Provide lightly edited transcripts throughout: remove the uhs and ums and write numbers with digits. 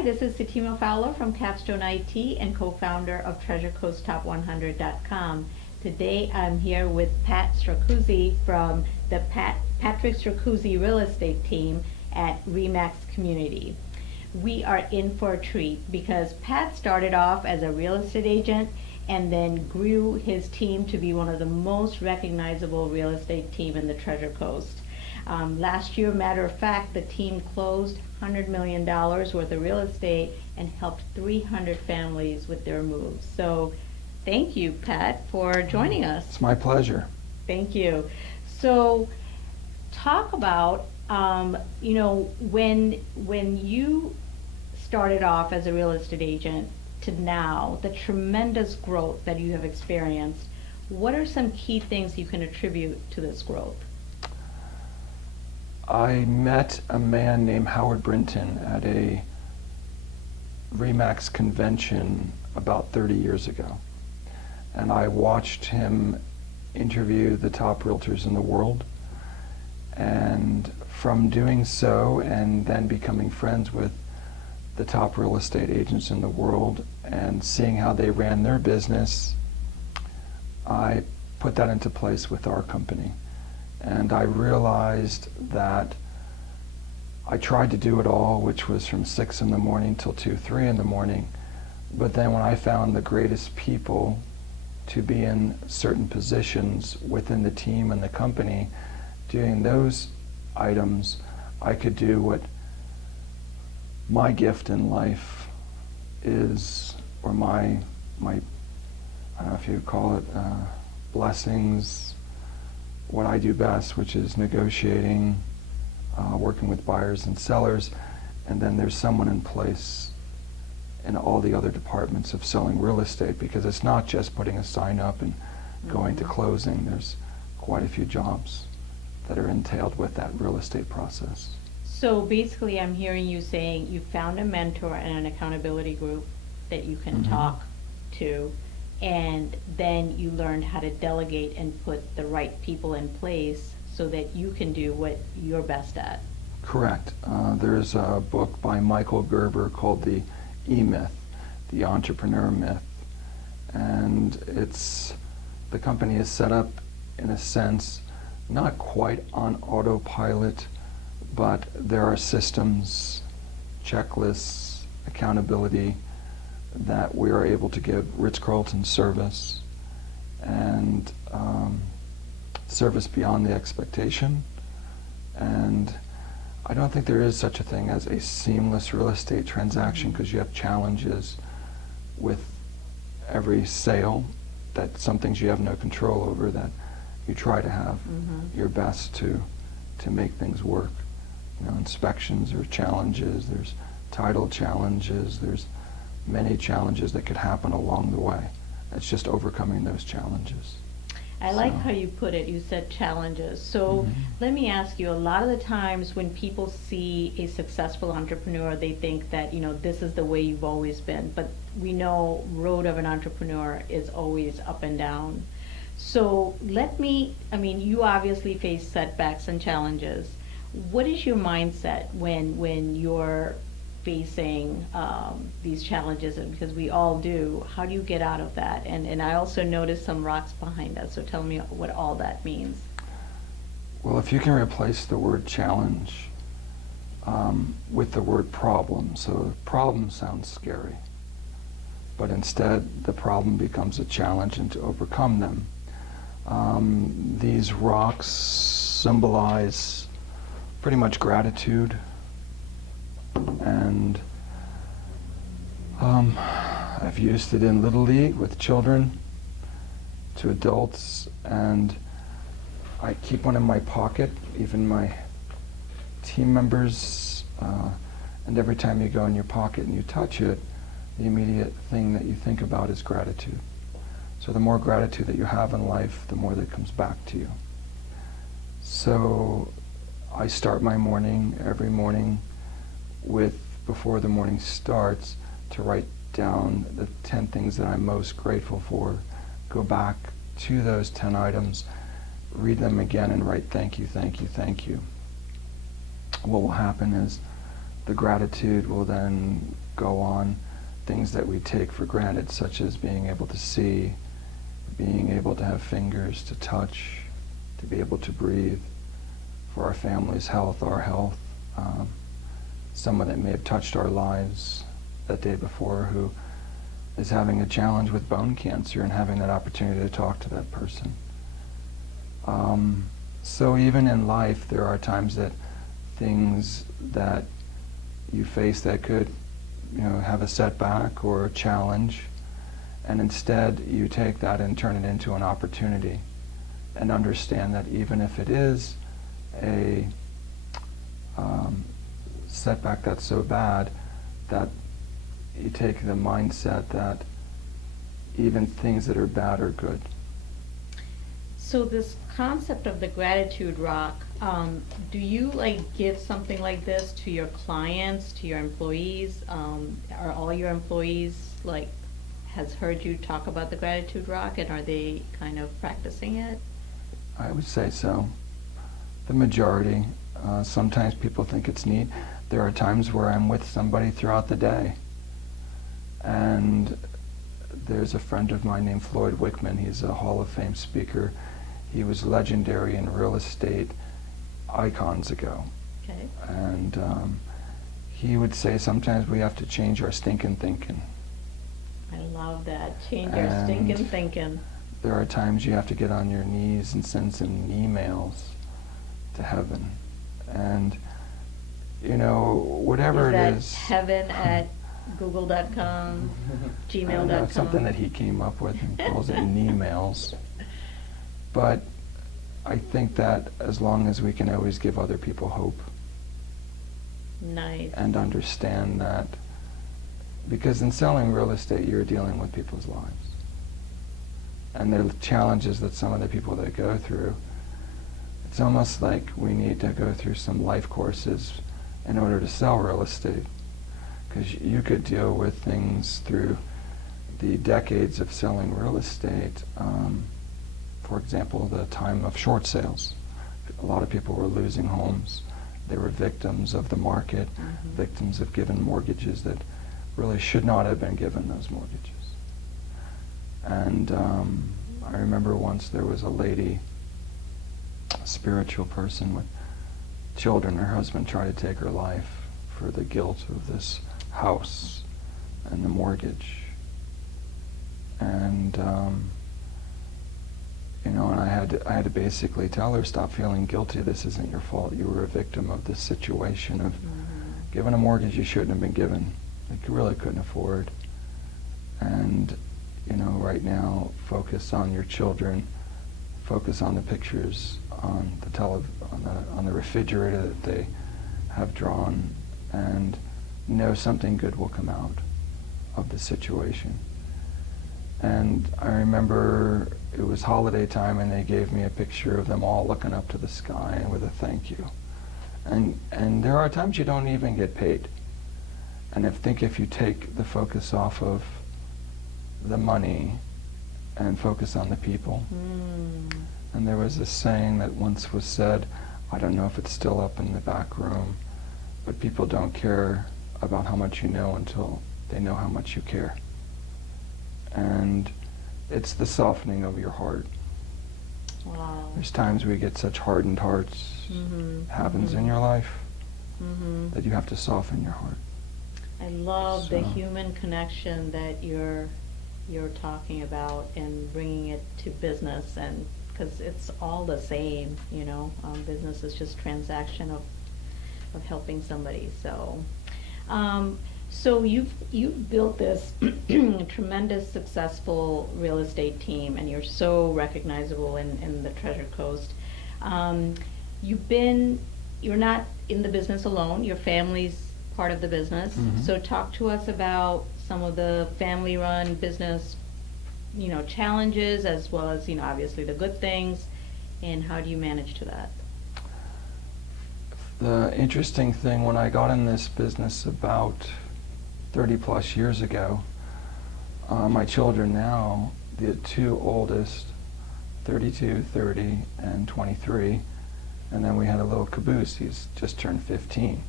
Hi, this is Sitima Fowler from Capstone IT and co-founder of TreasureCoastTop100.com. Today I'm here with Pat Stracuzzi from the Patrick Stracuzzi real estate team at Remax Community. We are in for a treat because Pat started off as a real estate agent and then grew his team to be one of the most recognizable real estate team in the Treasure Coast. Last year, matter of fact, the team closed $100 million worth of real estate and helped 300 families with their moves. So thank you, Pat, for joining us. It's my pleasure. Thank you. So talk about, when you started off as a real estate agent to now, the tremendous growth that you have experienced, what are some key things you can attribute to this growth? I met a man named Howard Brinton at a Remax convention about 30 years ago. And I watched him interview the top realtors in the world. And from doing so and then becoming friends with the top real estate agents in the world and seeing how they ran their business, I put that into place with our company. And I realized that I tried to do it all, which was from 6 in the morning till 2, 3 in the morning. But then when I found the greatest people to be in certain positions within the team and the company, doing those items, I could do what my gift in life is, or my I don't know if you would call it blessings, what I do best, which is negotiating, working with buyers and sellers, and then there's someone in place in all the other departments of selling real estate, because it's not just putting a sign up and going to closing. There's quite a few jobs that are entailed with that real estate process. So basically I'm hearing you saying you found a mentor and an accountability group that you can talk to, and then you learned how to delegate and put the right people in place so that you can do what you're best at. Correct. There's a book by Michael Gerber called The E-Myth, The Entrepreneur Myth. And the company is set up in a sense, not quite on autopilot, but there are systems, checklists, accountability that we are able to give Ritz-Carlton service, and service beyond the expectation. And I don't think there is such a thing as a seamless real estate transaction, because you have challenges with every sale, that some things you have no control over, that you try to have your best to make things work. Inspections are challenges, there's title challenges, there's many challenges that could happen along the way. It's just overcoming those challenges. I like how you put it. You said challenges. So let me ask you, a lot of the times when people see a successful entrepreneur, they think that, this is the way you've always been. But we know road of an entrepreneur is always up and down. So you obviously face setbacks and challenges. What is your mindset when you're facing these challenges? And because we all do, how do you get out of that? And I also noticed some rocks behind us, so tell me what all that means. Well, if you can replace the word challenge with the word problem, so problem sounds scary, but instead the problem becomes a challenge, and to overcome them. These rocks symbolize pretty much gratitude, and I've used it in Little League with children to adults, and I keep one in my pocket, even my team members, and every time you go in your pocket and you touch it, the immediate thing that you think about is gratitude. So the more gratitude that you have in life, the more that comes back to you. So I start my morning every morning with, before the morning starts, to write down the 10 things that I'm most grateful for, go back to those 10 items, read them again, and write thank you, thank you, thank you. What will happen is the gratitude will then go on things that we take for granted, such as being able to see, being able to have fingers to touch, to be able to breathe, for our family's health, our health. Someone that may have touched our lives that day before who is having a challenge with bone cancer, and having that opportunity to talk to that person. So even in life, there are times that things that you face that could, have a setback or a challenge, and instead you take that and turn it into an opportunity, and understand that even if it is a setback that's so bad, that you take the mindset that even things that are bad are good. So this concept of the gratitude rock, do you give something like this to your clients, to your employees? Are all your employees has heard you talk about the gratitude rock, and are they kind of practicing it? I would say so. The majority. Sometimes people think it's neat. There are times where I'm with somebody throughout the day, and there's a friend of mine named Floyd Wickman. He's a Hall of Fame speaker. He was legendary in real estate icons ago. Okay. And he would say sometimes we have to change our stinking thinking. I love that. Change your stinking thinking. There are times you have to get on your knees and send some emails to heaven. And, whatever it is. Heaven at google.com, gmail.com? Something that he came up with and calls it emails. But I think that as long as we can always give other people hope. Nice. And understand that, because in selling real estate, you're dealing with people's lives. And the challenges that some of the people that go through, it's almost like we need to go through some life courses in order to sell real estate. Because you could deal with things through the decades of selling real estate. For example, the time of short sales. A lot of people were losing homes. They were victims of the market, victims of given mortgages that really should not have been given those mortgages. And I remember once there was a lady, a spiritual person with children. Her husband tried to take her life for the guilt of this house and the mortgage. And and I had to basically tell her, stop feeling guilty. This isn't your fault. You were a victim of this situation of given a mortgage you shouldn't have been given, that you really couldn't afford. And right now, focus on your children. Focus on the pictures on the on the refrigerator that they have drawn, and know something good will come out of the situation. And I remember it was holiday time, and they gave me a picture of them all looking up to the sky with a thank you. And there are times you don't even get paid. And if you take the focus off of the money and focus on the people. And there was this saying that once was said, I don't know if it's still up in the back room, but people don't care about how much you know until they know how much you care. And it's the softening of your heart. Wow. There's times we get such hardened hearts, happens in your life, that you have to soften your heart. I love the human connection that you're talking about, and bringing it to business, and because it's all the same, business is just transaction of helping somebody. So so you've built this tremendous successful real estate team, and you're so recognizable in the Treasure Coast. You're not in the business alone. Your family's part of the business. So talk to us about some of the family-run business, challenges, as well as, obviously the good things, and how do you manage to that? The interesting thing, when I got in this business about 30 plus years ago, my children now, the two oldest, 32, 30, and 23, and then we had a little caboose, he's just turned 15.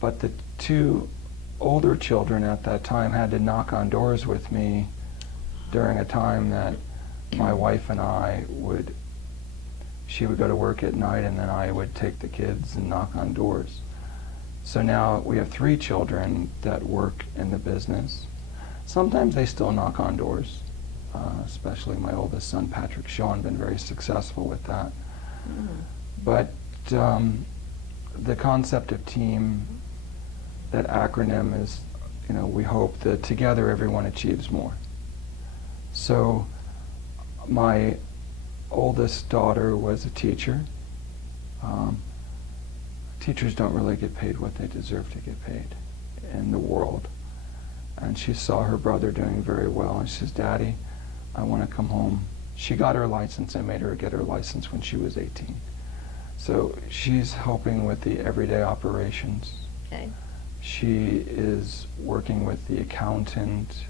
But the two older children at that time had to knock on doors with me during a time that my wife and she would go to work at night, and then I would take the kids and knock on doors. So now we have 3 children that work in the business. Sometimes they still knock on doors, especially my oldest son, Patrick Sean, been very successful with that. But the concept of team, that acronym is, we hope that together everyone achieves more. So my oldest daughter was a teacher. Teachers don't really get paid what they deserve to get paid in the world. And she saw her brother doing very well, and she says, "Daddy, I want to come home." She got her license. I made her get her license when she was 18. So she's helping with the everyday operations. Okay. She is working with the accountant,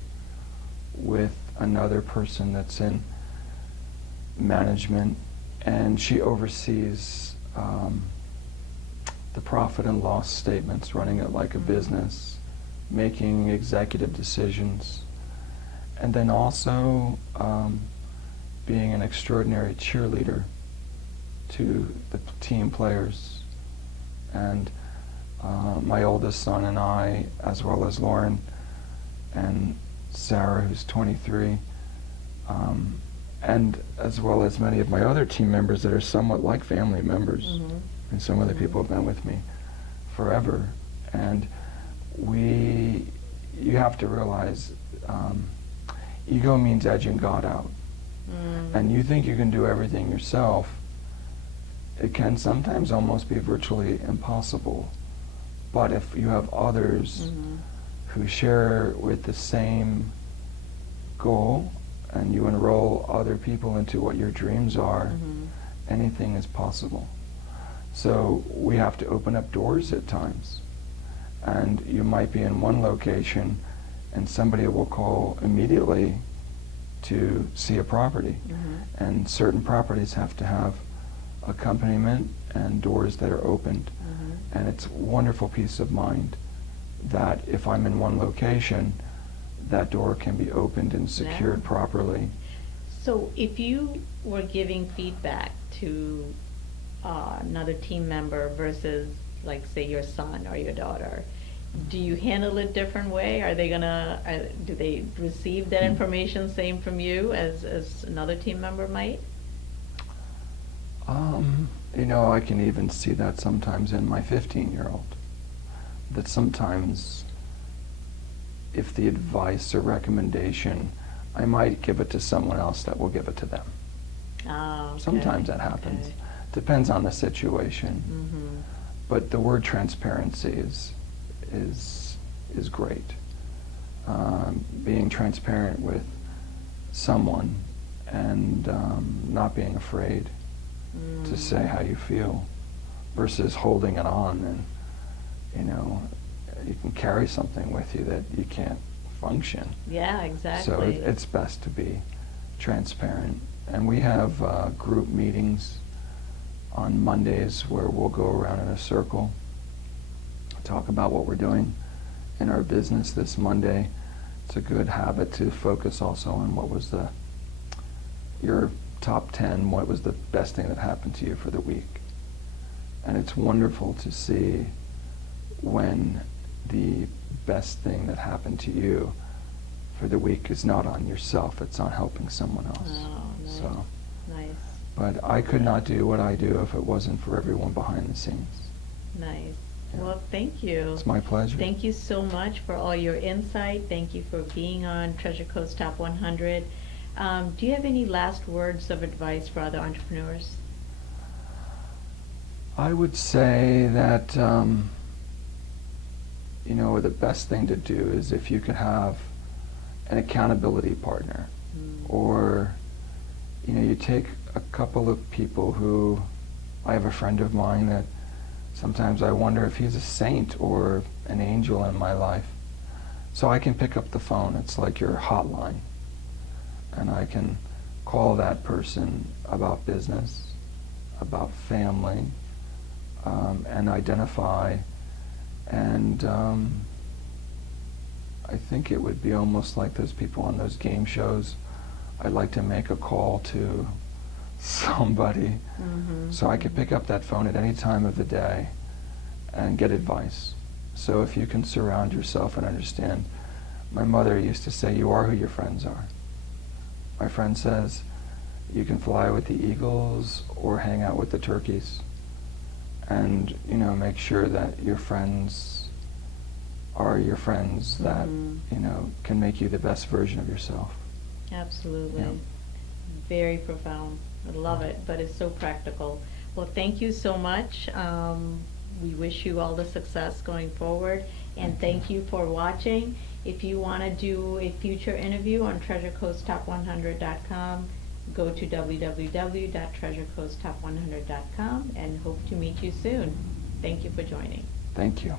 with another person that's in management, and she oversees the profit and loss statements, running it like a business, making executive decisions, and then also being an extraordinary cheerleader to the team players. And my oldest son and I, as well as Lauren and Sarah, who's 23, and as well as many of my other team members that are somewhat like family members. And some of the people have been with me forever. And you have to realize, ego means edging God out. And you think you can do everything yourself, it can sometimes almost be virtually impossible. But if you have others who share with the same goal, and you enroll other people into what your dreams are, anything is possible. So we have to open up doors at times. And you might be in one location, and somebody will call immediately to see a property. And certain properties have to have accompaniment and doors that are opened. And it's a wonderful peace of mind that if I'm in one location, that door can be opened and secured properly. So if you were giving feedback to another team member versus, like, say, your son or your daughter, do you handle it different way? Are they do they receive that information same from you as another team member might? I can even see that sometimes in my 15-year-old, that sometimes if the advice or recommendation, I might give it to someone else that will give it to them. Okay. Sometimes that happens. Depends on the situation. But the word transparency is great. Being transparent with someone and not being afraid to say how you feel versus holding it on, and you can carry something with you that you can't function. Yeah, exactly. So it's best to be transparent. And we have group meetings on Mondays where we'll go around in a circle, talk about what we're doing in our business this Monday. It's a good habit to focus also on what was your top 10, what was the best thing that happened to you for the week. And it's wonderful to see when the best thing that happened to you for the week is not on yourself, it's on helping someone else. Oh, nice. So, nice. but I could not do what I do if it wasn't for everyone behind the scenes. Nice. Yeah. Well, thank you. It's my pleasure. Thank you so much for all your insight. Thank you for being on Treasure Coast Top 100. Do you have any last words of advice for other entrepreneurs? I would say that, the best thing to do is if you could have an accountability partner, or, you take a couple of people who, I have a friend of mine that sometimes I wonder if he's a saint or an angel in my life. So I can pick up the phone, it's like your hotline, and I can call that person about business, about family, and identify and I think it would be almost like those people on those game shows. I'd like to make a call to somebody so I could pick up that phone at any time of the day and get advice. So if you can surround yourself and understand, my mother used to say, you are who your friends are. My friend says, you can fly with the eagles or hang out with the turkeys. And, you know, make sure that your friends are your friends that, you know, can make you the best version of yourself. Absolutely. Yeah. Very profound. I love it, but it's so practical. Well, thank you so much. We wish you all the success going forward, and thank you for watching. If you want to do a future interview on TreasureCoastTop100.com, go to www.treasurecoasttop100.com and hope to meet you soon. Thank you for joining. Thank you.